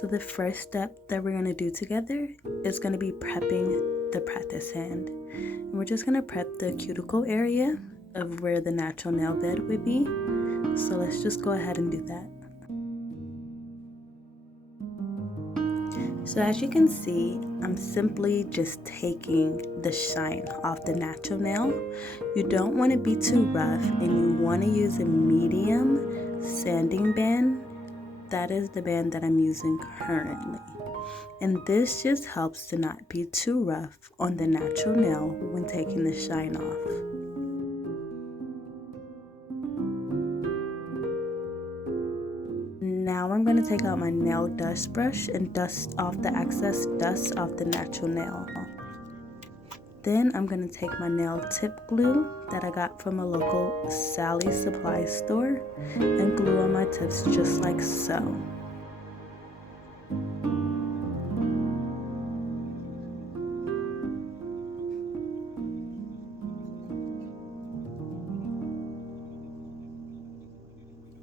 So the first step that we're going to do together is going to be prepping the practice hand. And we're just going to prep the cuticle area of where the natural nail bed would be. So let's just go ahead and do that. So as you can see, I'm simply just taking the shine off the natural nail. You don't want to be too rough, and you want to use a medium sanding band. That is the band that I'm using currently. And this just helps to not be too rough on the natural nail when taking the shine off. Now I'm going to take out my nail dust brush and dust off the excess dust off the natural nail. Then I'm going to take my nail tip glue that I got from a local Sally supply store and glue on my tips just like so.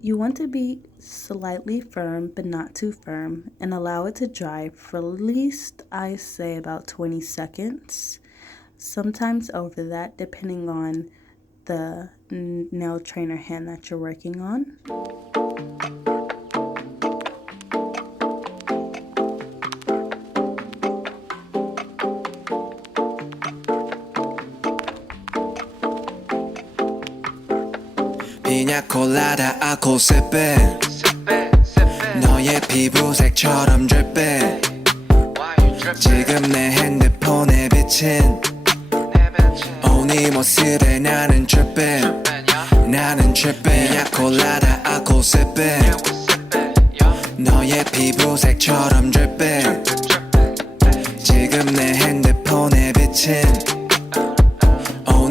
You want to be slightly firm but not too firm, and allow it to dry for at least, I say, about 20 seconds. Sometimes over that, depending on the nail trainer hand that you're working on. 피냐콜라다 아코세페 너의 피부색처럼 dripping 지금 내 핸드폰에 비친 네 모습에 나는 tripping 피냐콜라다 아코세페 너의 피부색처럼 dripping 지금 내 핸드폰에 비친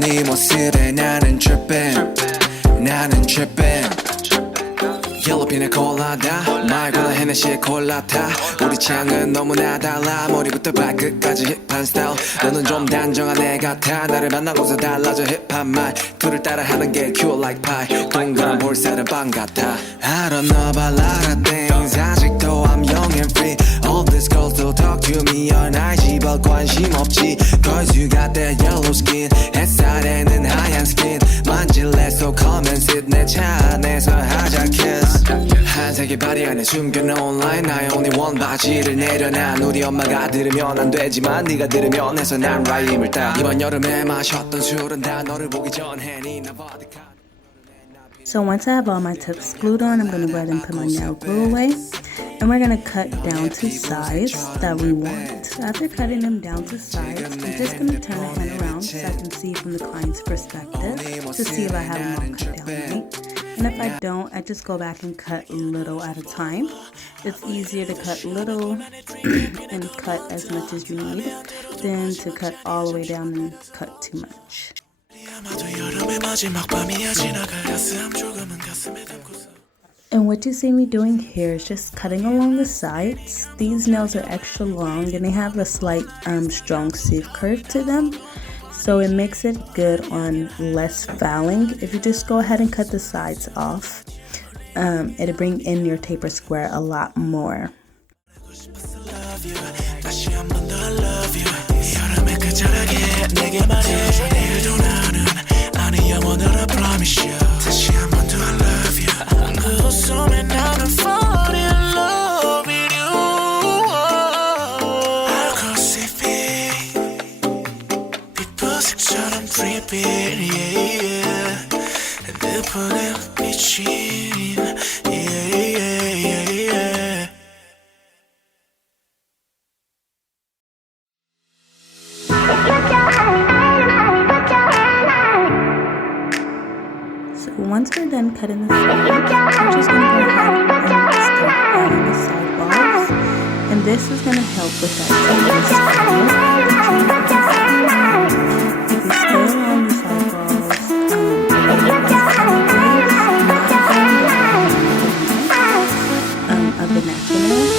네 모습에 나는 tripping 옐로 피냐콜라다 말고는 헤네시의 콜라타 우리 취향은 너무나 달라 머리부터 발끝까지 힙한 스타일 너는 좀 단정한 애 같아 나를 만나고서 달라져 힙한 말투를 따라하는 게 cute like pie 동그란 볼살은 빵 같아 I don't know about a lot of things 아직도 I'm young and free All these girls still talk to me on IG but 관심 없지 Cause you got that yellow skin 햇살에는 하얀 skin 만질래 so come and sit 내 차 안에서 하자 kiss 한색의 바디 안에 숨겨놓은 line 나의 only one 바지를 내려놔 우리 엄마가 들으면 안 되지만 네가 들으면 해서 난 라임을 따 이번 여름에 마셨던 술은 다 너를 보기 전에 니나 버디카. So once I have all my tips glued on, I'm going to go ahead and put my nail glue away. And we're going to cut down to size that we want. After cutting them down to size, I'm just going to turn the hand around so I can see from the client's perspective to see if I have them all cut down right. And if I don't, I just go back and cut little at a time. It's easier to cut little and cut as much as you need than to cut all the way down and cut too much. And what you see me doing here is just cutting along the sides. These nails are extra long and they have a slight strong sieve curve to them. So it makes it good on less fouling. If you just go ahead and cut the sides off, it'll bring in your taper square a lot more. Once we're done cutting the sides, I'm just going to go ahead and start adding the sidebars. And this is going to help with that if you stay along the sidebars, of the natural.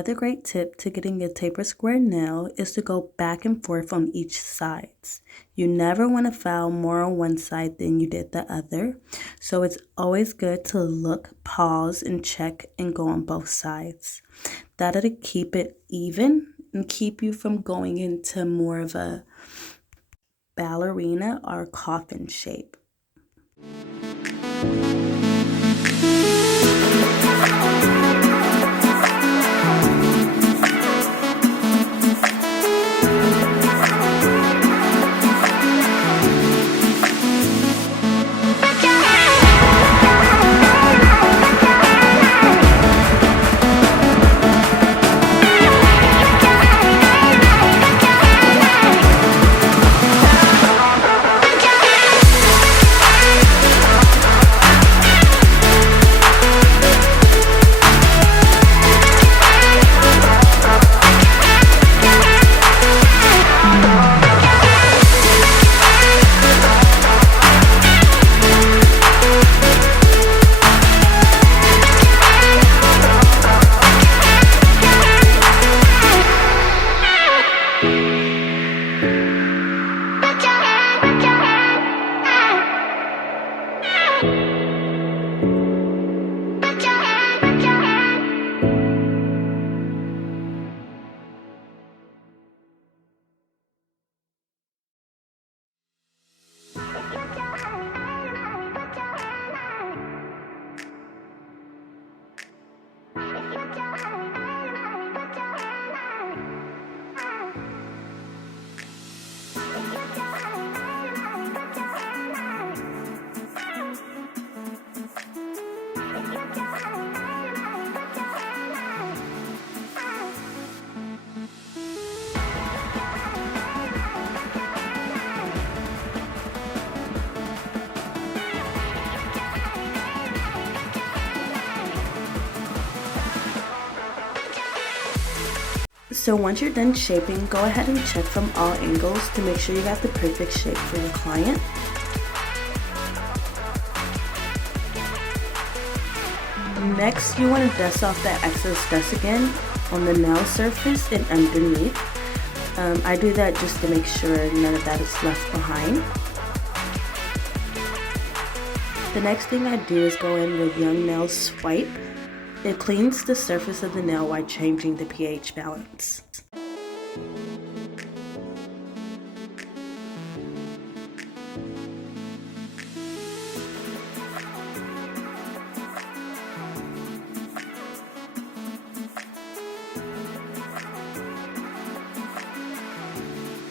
Another great tip to getting a taper square nail is to go back and forth on each sides. You never want to file more on one side than you did the other. So it's always good to look, pause, and check and go on both sides. That'll keep it even and keep you from going into more of a ballerina or coffin shape. So once you're done shaping, go ahead and check from all angles to make sure you got the perfect shape for your client. Next, you want to dust off that excess dust again on the nail surface and underneath. I do that just to make sure none of that is left behind. The next thing I do is go in with Young Nail Swipe. It cleans the surface of the nail while changing the pH balance.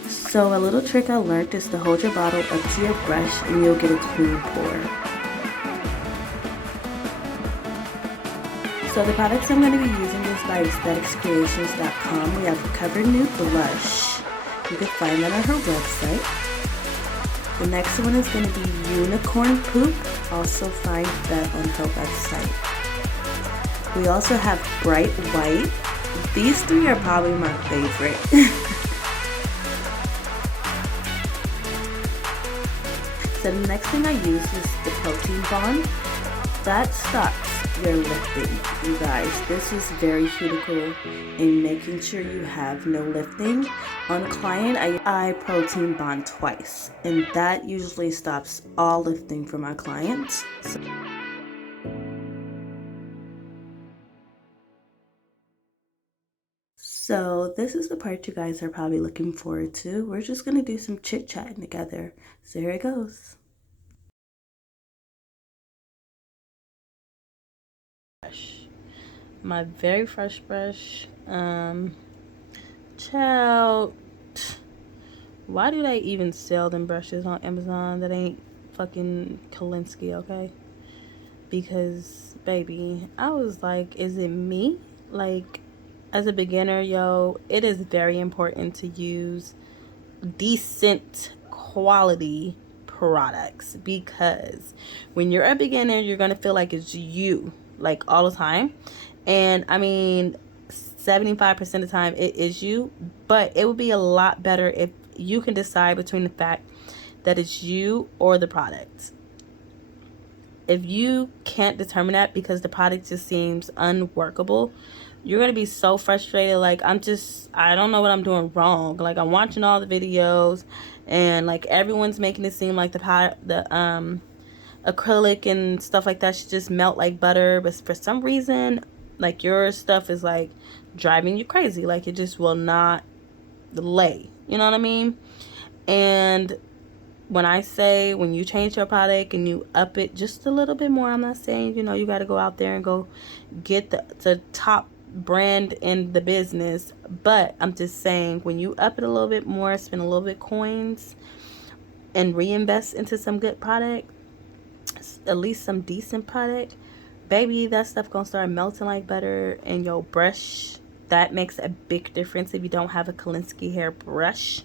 So a little trick I learned is to hold your bottle up to your brush and you'll get a clean pour. So the products I'm going to be using is by aestheticscreations.com. We have Cover Nude Blush. You can find that on her website. The next one is going to be Unicorn Poop. Also find that on her website. We also have Bright White. These three are probably my favorite. So the next thing I use is the ProteinBond. That stops your lifting, you guys. This is very cuticle in making sure you have no lifting. On a client, I ProteinBond twice, and that usually stops all lifting for my clients. So this is the part you guys are probably looking forward to. We're just gonna do some chit-chatting together. So here it goes. My very fresh brush. Child, why do they even sell them brushes on Amazon that ain't fucking Kolinsky, okay? Because baby, I was like, is it me? Like, as a beginner, yo, it is very important to use decent quality products, because when you're a beginner, you're gonna feel like it's you, like, all the time. And I mean, 75% of the time it is you, but it would be a lot better if you can decide between the fact that it's you or the product. If you can't determine that because the product just seems unworkable, you're gonna be so frustrated. Like, I don't know what I'm doing wrong. Like, I'm watching all the videos, and like everyone's making it seem like the acrylic and stuff like that should just melt like butter, but for some reason, like, your stuff is like driving you crazy. Like, it just will not lay, you know what I mean? And when I say, when you change your product and you up it just a little bit more, I'm not saying, you know, you got to go out there and go get the top brand in the business, but I'm just saying, when you up it a little bit more, spend a little bit coins and reinvest into some good product, at least some decent product, baby, that stuff gonna start melting like butter in your brush. That makes a big difference. If you don't have a Kolinsky hair brush,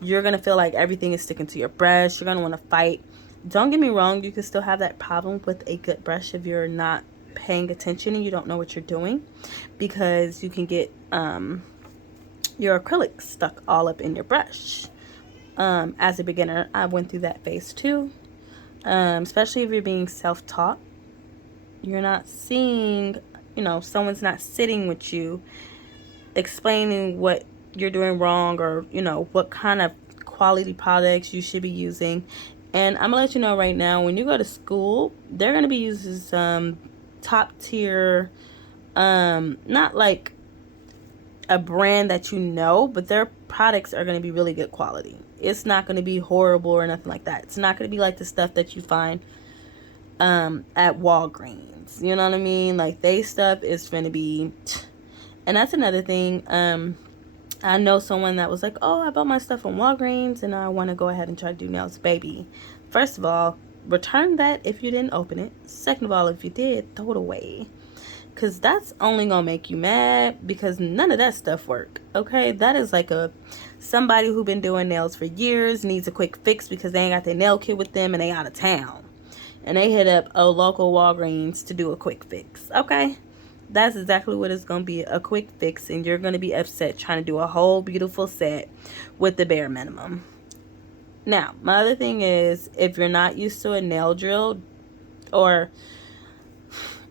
you're gonna feel like everything is sticking to your brush. You're gonna want to fight. Don't get me wrong, you can still have that problem with a good brush if you're not paying attention and you don't know what you're doing, because you can get your acrylic stuck all up in your brush. As a beginner, I went through that phase too. Especially if you're being self-taught, you're not seeing, you know, someone's not sitting with you explaining what you're doing wrong, or, you know, what kind of quality products you should be using. And I'm gonna let you know right now, when you go to school, they're gonna be using some top tier, not like a brand that you know, but their products are gonna be really good quality. It's not gonna be horrible or nothing like that. It's not gonna be like the stuff that you find at Walgreens. You know what I mean? Like, they stuff is gonna be, and that's another thing. I know someone that was like, oh, I bought my stuff from Walgreens and I want to go ahead and try to do nails. Baby, first of all, return that if you didn't open it. Second of all, if you did, throw it away, because that's only gonna make you mad, because none of that stuff work. Okay, that is like somebody who been doing nails for years needs a quick fix because they ain't got their nail kit with them and they out of town, and they hit up a local Walgreens to do a quick fix. Okay, that's exactly what it's going to be, a quick fix, and you're going to be upset trying to do a whole beautiful set with the bare minimum. Now, my other thing is, if you're not used to a nail drill or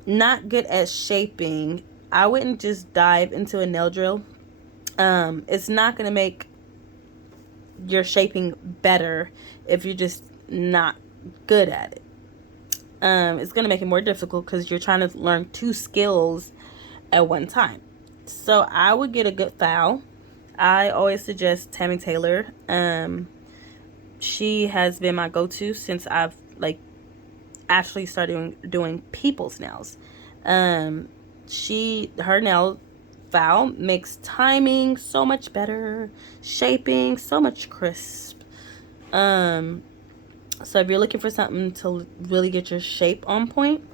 not good at shaping, I wouldn't just dive into a nail drill. It's not going to make your shaping better if you're just not good at it. It's going to make it more difficult because you're trying to learn two skills at one time. So I would get a good file. I always suggest Tammy Taylor. She has been my go-to since I've like actually started doing people's nails. Her nail file makes timing so much better, shaping so much crisp. So if you're looking for something to really get your shape on point,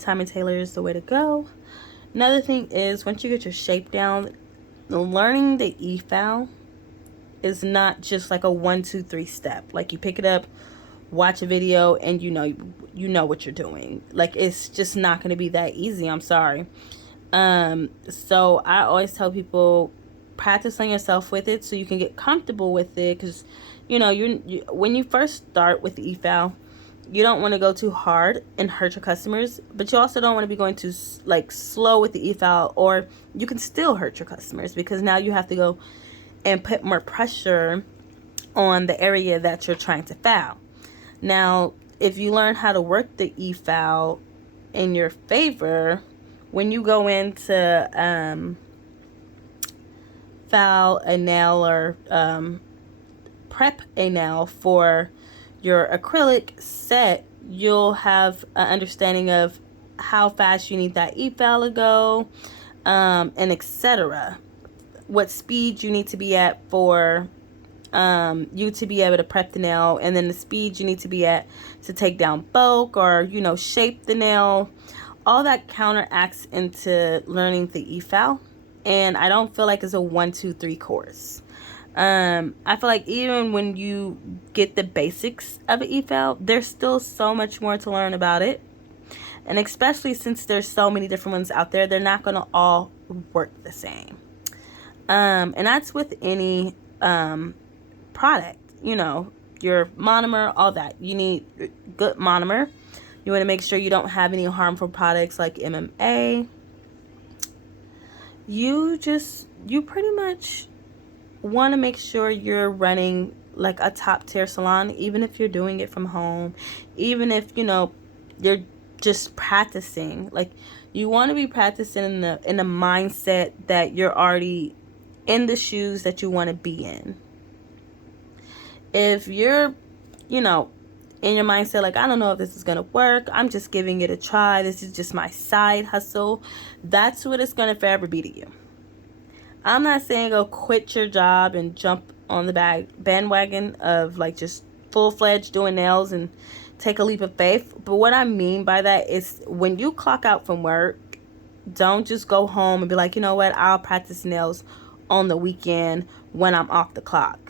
Tammy Taylor is the way to go. Another thing is, once you get your shape down, learning the E-file is not just like a 1, 2, 3 step. Like, you pick it up, watch a video, and you know what you're doing. Like, it's just not going to be that easy. I'm sorry. So I always tell people, practice on yourself with it so you can get comfortable with it, because you know, when you first start with the E-file, you don't want to go too hard and hurt your customers, but you also don't want to be going too like slow with the E-file, or you can still hurt your customers, because now you have to go and put more pressure on the area that you're trying to file. Now, if you learn how to work the E-file in your favor, when you go into file a nail or prep a nail for your acrylic set, you'll have an understanding of how fast you need that E-file to go, and etc. What speed you need to be at for you to be able to prep the nail, and then the speed you need to be at to take down bulk or, you know, shape the nail. All that counteracts into learning the E-file, and I don't feel like it's a 1, 2, 3 course. I feel like even when you get the basics of an E-file, there's still so much more to learn about it. And especially since there's so many different ones out there, they're not going to all work the same. And that's with any product, you know, your monomer, all that. You need good monomer. You want to make sure you don't have any harmful products like MMA. you pretty much want to make sure you're running like a top tier salon, even if you're doing it from home, even if you're just practicing. Like, you want to be practicing in the mindset that you're already in the shoes that you want to be in. If you're in your mindset like, I don't know if this is gonna work, I'm just giving it a try, this is just my side hustle, that's what it's gonna forever be to you. I'm not saying go quit your job and jump on the bandwagon of like just full-fledged doing nails and take a leap of faith. But what I mean by that is, when you clock out from work, don't just go home and be like, you know what, I'll practice nails on the weekend when I'm off the clock.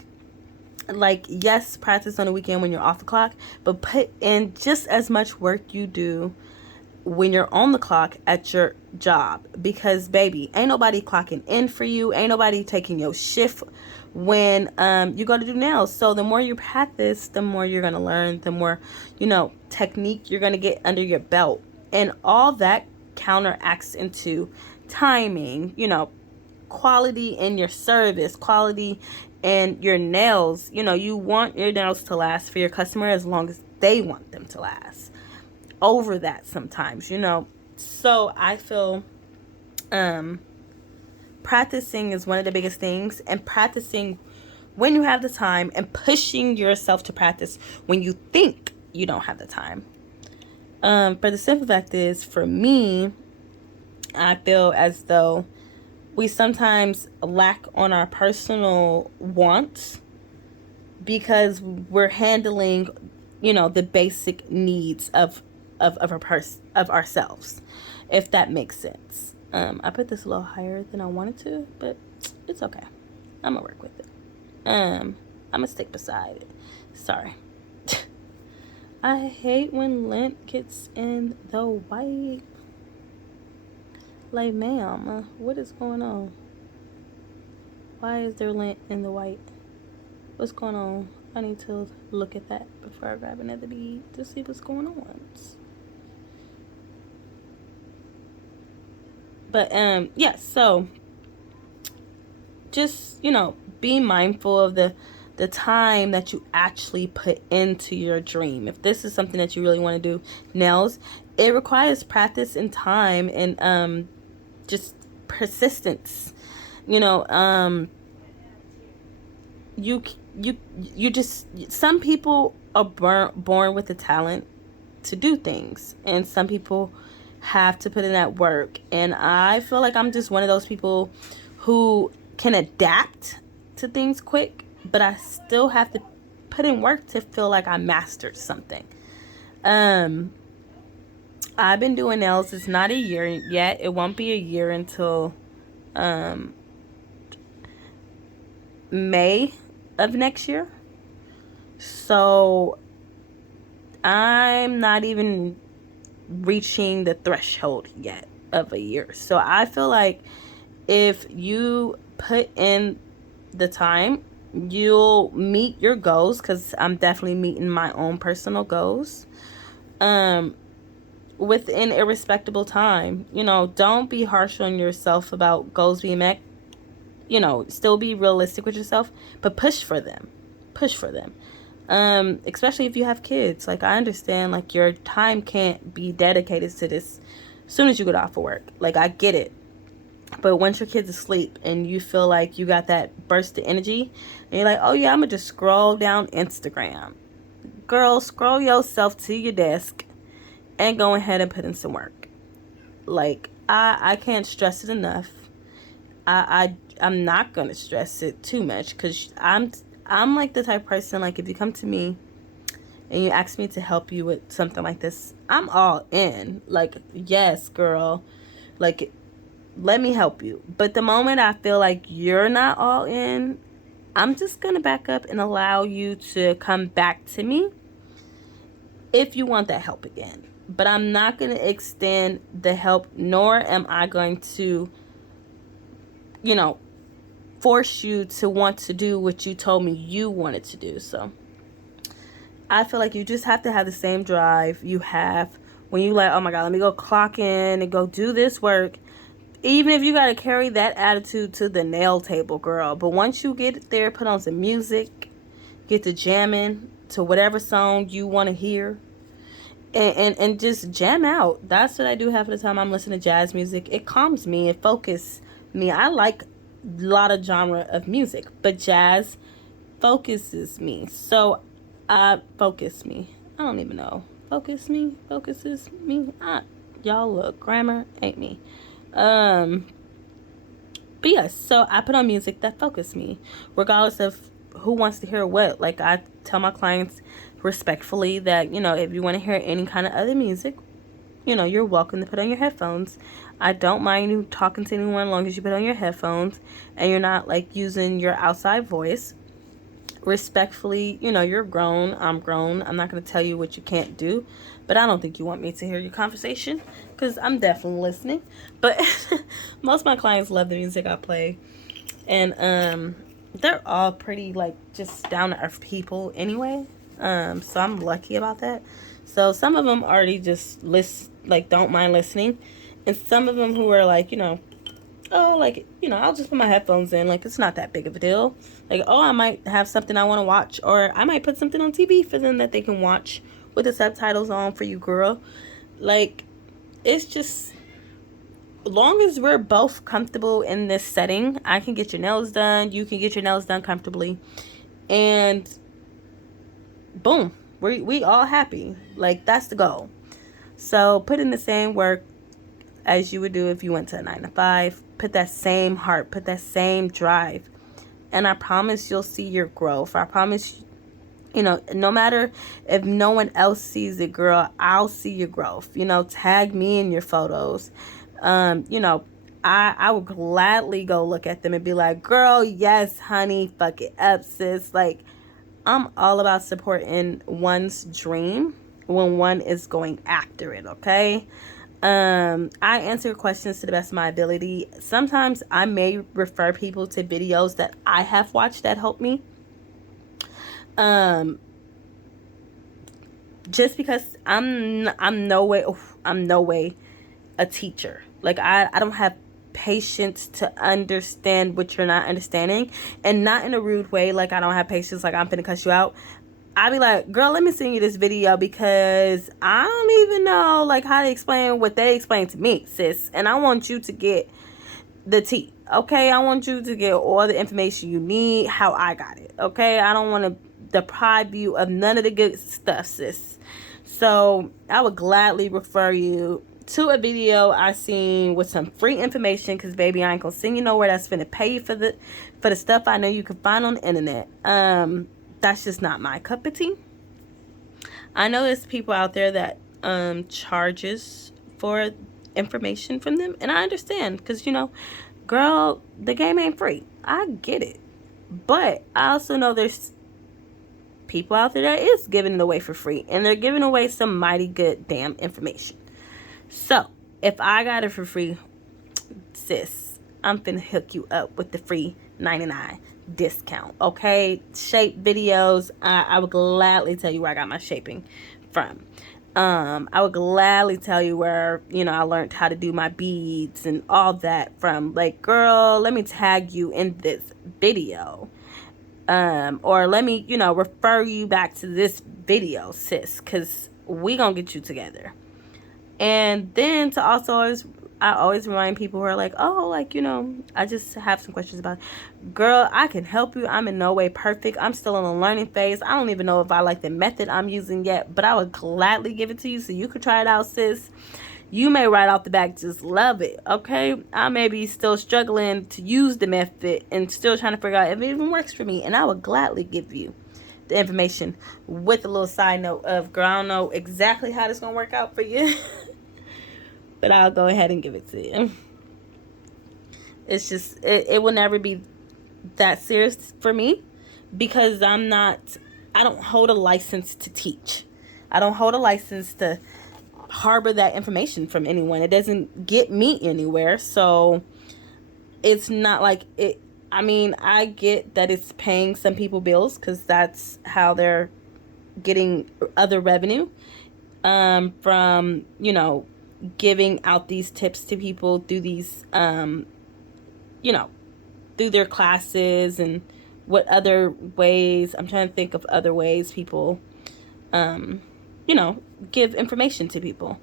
Like, yes, practice on the weekend when you're off the clock, but put in just as much work you do when you're on the clock at your job. Because baby, ain't nobody clocking in for you, ain't nobody taking your shift when you go to do nails. So the more you practice, the more you're gonna learn, the more technique you're gonna get under your belt, and all that counteracts into timing, quality in your service, quality in your nails. You want your nails to last for your customer as long as they want them to last. Over that sometimes, So I feel practicing is one of the biggest things, and practicing when you have the time, and pushing yourself to practice when you think you don't have the time. For the simple fact is, for me, I feel as though we sometimes lack on our personal wants because we're handling, the basic needs of ourselves, if that makes sense. I put this a little higher than I wanted to, but it's okay. I'm gonna work with it. I'm gonna stick beside it. Sorry. I hate when lint gets in the white. Like, ma'am, what is going on? Why is there lint in the white? What's going on? I need to look at that before I grab another bead to see what's going on. But yeah, so just be mindful of the time that you actually put into your dream. If this is something that you really want to do, nails, it requires practice and time, and just persistence. You just, some people are born with the talent to do things, and some people have to put in that work. And I feel like I'm just one of those people who can adapt to things quick, but I still have to put in work to feel like I mastered something. I've been doing nails, it's not a year yet, it won't be a year until May of next year. So I'm not even reaching the threshold yet of a year. So I feel like if you put in the time, you'll meet your goals, because I'm definitely meeting my own personal goals within a respectable time. Don't be harsh on yourself about goals being met. Still be realistic with yourself, but push for them. Especially if you have kids. Like, I understand, like, your time can't be dedicated to this as soon as you get off of work. Like, I get it. But once your kid's asleep and you feel like you got that burst of energy, and you're like, oh yeah, I'm gonna just scroll down Instagram. Girl, scroll yourself to your desk and go ahead and put in some work. Like, I can't stress it enough. I'm not gonna stress it too much, because I'm like the type of person, like, if you come to me and you ask me to help you with something like this, I'm all in. Like, yes, girl, like, let me help you. But the moment I feel like you're not all in, I'm just gonna back up and allow you to come back to me if you want that help again. But I'm not gonna extend the help, nor am I going to force you to want to do what you told me you wanted to do. So I feel like you just have to have the same drive you have when you like, oh my God, let me go clock in and go do this work. even if you got to carry that attitude to the nail table, girl. But once you get there, put on some music, get to jamming to whatever song you want to hear, and just jam out. That's what I do half of the time. I'm listening to jazz music. It calms me. It focuses me. I like a lot of genre of music, but jazz focuses me. So, focus me. I don't even know. Focuses me. Y'all look, grammar ain't me. But yes, so I put on music that focus me, regardless of who wants to hear what. Like, I tell my clients respectfully that, you know, if you want to hear any kind of other music, you know, you're welcome to put on your headphones. I don't mind you talking to anyone as long as you put on your headphones and you're not like using your outside voice. Respectfully, you know, you're grown, I'm grown. I'm not going to tell you what you can't do, but I don't think you want me to hear your conversation, because I'm definitely listening. But most of my clients love the music I play, and they're all pretty like just down to earth people anyway, so I'm lucky about that. So some of them already just don't mind listening, and some of them who are like, you know, oh, like, you know, I'll just put my headphones in. Like, it's not that big of a deal. Like, oh, I might have something I want to watch. Or I might put something on TV for them that they can watch with the subtitles on for you, girl. Like, it's just, long as we're both comfortable in this setting, I can get your nails done. You can get your nails done comfortably. And boom, we all happy. Like, that's the goal. So put in the same work as you would do if you went to a 9 to 5. Put that same heart, put that same drive, and I promise you'll see your growth. I promise, you know, no matter if no one else sees it, girl, I'll see your growth. You know, tag me in your photos. You know, I would gladly go look at them and be like, girl, yes, honey, fuck it up, sis. Like, I'm all about supporting one's dream when one is going after it, okay? I answer questions to the best of my ability. Sometimes I may refer people to videos that I have watched that help me. Just because I'm no way a teacher. Like, I don't have patience to understand what you're not understanding, and not in a rude way. Like, I don't have patience, like I'm finna cuss you out. I'd be like, girl, let me send you this video because I don't even know like how to explain what they explained to me, sis. And I want you to get the tea, okay? I want you to get all the information you need, how I got it, okay? I don't want to deprive you of none of the good stuff, sis. So I would gladly refer you to a video I seen with some free information, because baby, I ain't gonna send you nowhere that's finna pay you for the stuff I know you can find on the internet. That's just not my cup of tea. I know there's people out there that charges for information from them, and I understand, because, you know, girl, the game ain't free. I get it. But I also know there's people out there that is giving it away for free, and they're giving away some mighty good damn information. So if I got it for free, sis, I'm finna hook you up with the free 99 discount, okay? Shape videos, I would gladly tell you where I got my shaping from. I would gladly tell you where, you know, I learned how to do my beads and all that from. Like, girl, let me tag you in this video, or let me, you know, refer you back to this video, sis, because we gonna get you together. And then to also I always remind people who are like, oh, like, you know, I just have some questions about it. Girl, I can help you. I'm in no way perfect. I'm still in a learning phase. I don't even know if I like the method I'm using yet, but I would gladly give it to you so you could try it out, sis. You may right off the back just love it, okay? I may be still struggling to use the method and still trying to figure out if it even works for me, and I would gladly give you the information with a little side note of, girl, I don't know exactly how this gonna work out for you. But I'll go ahead and give it to you. It's just, it will never be that serious for me, because I don't hold a license to teach. I don't hold a license to harbor that information from anyone. It doesn't get me anywhere. So it's not like it. I mean, I get that it's paying some people bills, because that's how they're getting other revenue from, you know, giving out these tips to people through these, you know, through their classes, and what other ways, I'm trying to think of other ways people, you know, give information to people.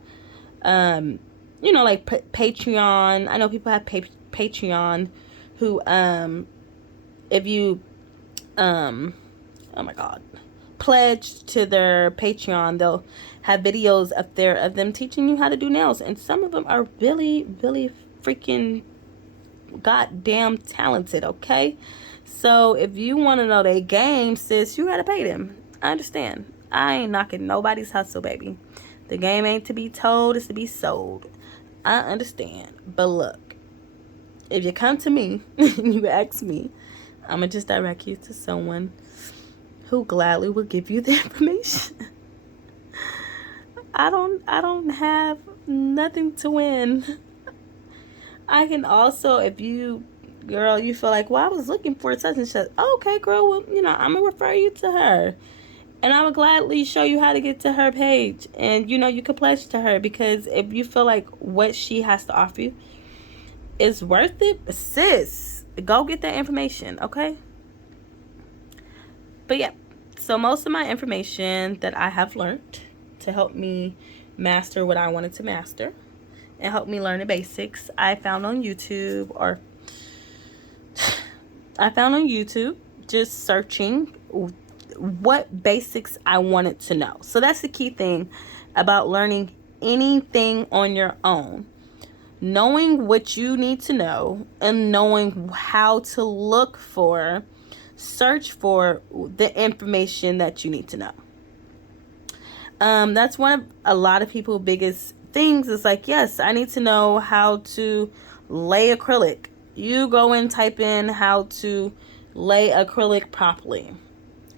You know, like Patreon. I know people have Patreon who, if you, oh my God, pledge to their Patreon, they'll have videos up there of them teaching you how to do nails. And some of them are really, really freaking goddamn talented, okay? So if you want to know their game, sis, you gotta pay them. I understand. I ain't knocking nobody's hustle, baby. The game ain't to be told, it's to be sold. I understand. But look, if you come to me and you ask me, I'm gonna just direct you to someone who gladly will give you the information. I don't have nothing to win. I can also, if you, girl, you feel like, well, I was looking for such and such. Okay, girl, well, you know, I'm gonna refer you to her. And I would gladly show you how to get to her page. And, you know, you could pledge to her, because if you feel like what she has to offer you is worth it, sis, go get that information, okay? But yeah, so most of my information that I have learned to help me master what I wanted to master and help me learn the basics, I found on YouTube, just searching what basics I wanted to know. So that's the key thing about learning anything on your own. Knowing what you need to know and knowing how to look for, search for the information that you need to know. That's one of a lot of people's biggest things. Is like, yes, I need to know how to lay acrylic. You go and type in how to lay acrylic properly,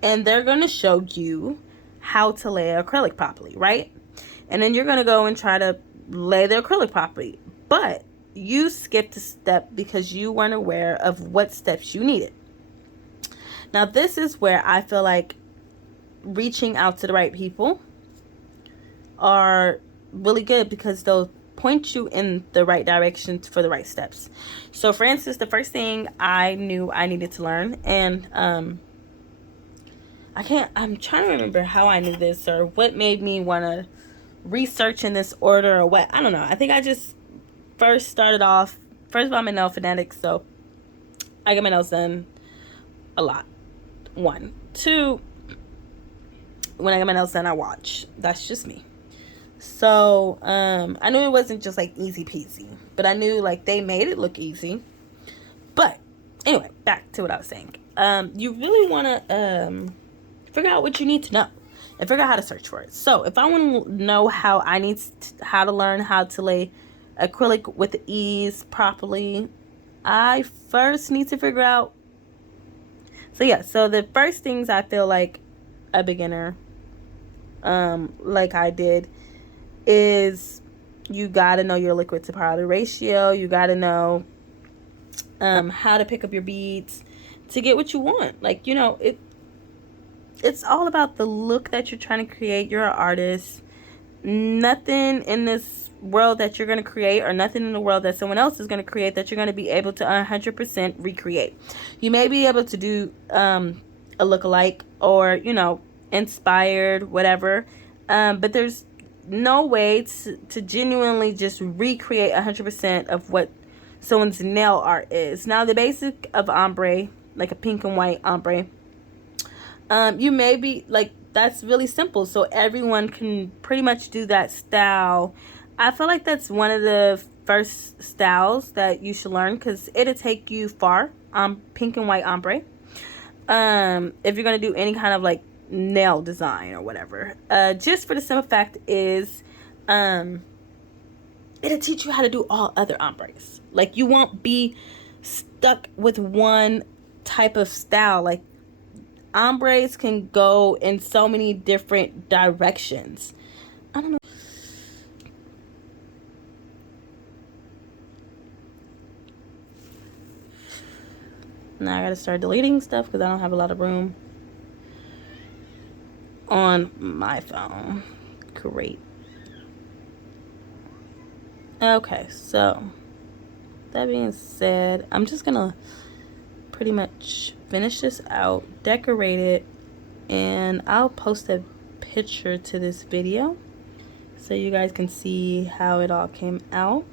and they're going to show you how to lay acrylic properly, right? And then you're going to go and try to lay the acrylic properly, but you skipped a step because you weren't aware of what steps you needed. Now, this is where I feel like reaching out to the right people are really good, because they'll point you in the right direction for the right steps. So, for instance, the first thing I knew I needed to learn, and I'm trying to remember how I knew this or what made me want to research in this order or what. I don't know. I think I just first started off, first of all, I'm a nail fanatic, so I get my nails done a lot. 1. 2, when I get my nails done, I watch. That's just me. So, I knew it wasn't just like easy peasy, but I knew like they made it look easy. But anyway, back to what I was saying. You really want to figure out what you need to know and figure out how to search for it. So if I want to know how to learn how to lay acrylic with ease properly, I first need to figure out. So yeah, so the first things I feel like a beginner, like I did, is you got to know your liquid to powder ratio. You got to know how to pick up your beads to get what you want. Like, you know, it's all about the look that you're trying to create. You're an artist. Nothing in this world that you're going to create, or nothing in the world that someone else is going to create, that you're going to be able to 100% recreate. You may be able to do a look-alike, or, you know, inspired, whatever, but there's no way to genuinely just recreate 100% of what someone's nail art is. Now, the basic of ombre, like a pink and white ombre, you may be like, that's really simple, so everyone can pretty much do that style. I feel like that's one of the first styles that you should learn, because it'll take you far. Pink and white ombre. If you're going to do any kind of like nail design or whatever, just for the simple fact is, it'll teach you how to do all other ombres. Like, you won't be stuck with one type of style. Like, ombres can go in so many different directions. I don't know. Now I gotta start deleting stuff because I don't have a lot of room on my phone. Great. Okay, so that being said, I'm just gonna pretty much finish this out, decorate it, and I'll post a picture to this video so you guys can see how it all came out.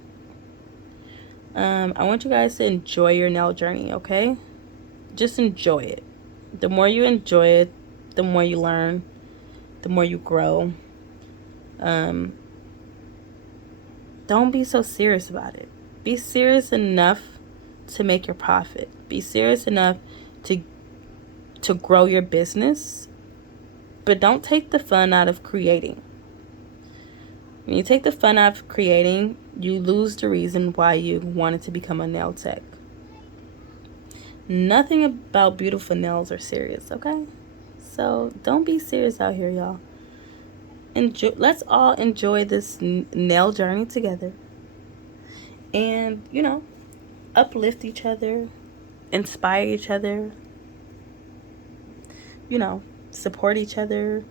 I want you guys to enjoy your nail journey, okay? Just enjoy it. The more you enjoy it, the more you learn, the more you grow. Don't be so serious about it. Be serious enough to make your profit. Be serious enough to grow your business, but don't take the fun out of creating. When you take the fun out of creating, you lose the reason why you wanted to become a nail tech. Nothing about beautiful nails are serious, okay? So don't be serious out here, y'all. Let's all enjoy this nail journey together, and you know, uplift each other, inspire each other, you know, support each other,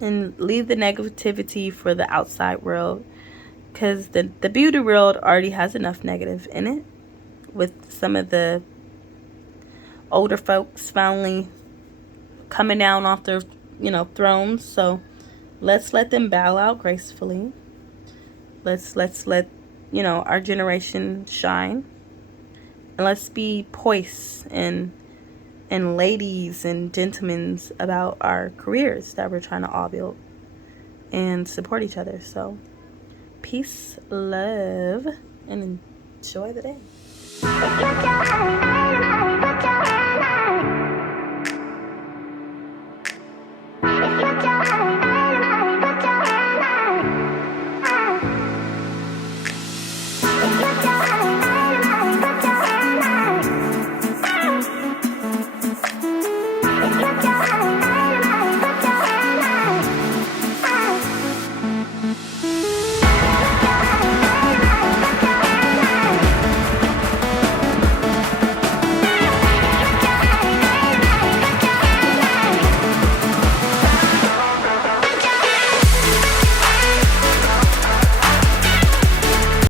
and leave the negativity for the outside world, because the beauty world already has enough negative in it, with some of the older folks finally coming down off their, you know, thrones. So let's let them bow out gracefully. Let's let, you know, our generation shine, and let's be poised and ladies and gentlemen about our careers that we're trying to all build and support each other. So peace, love, and enjoy the day.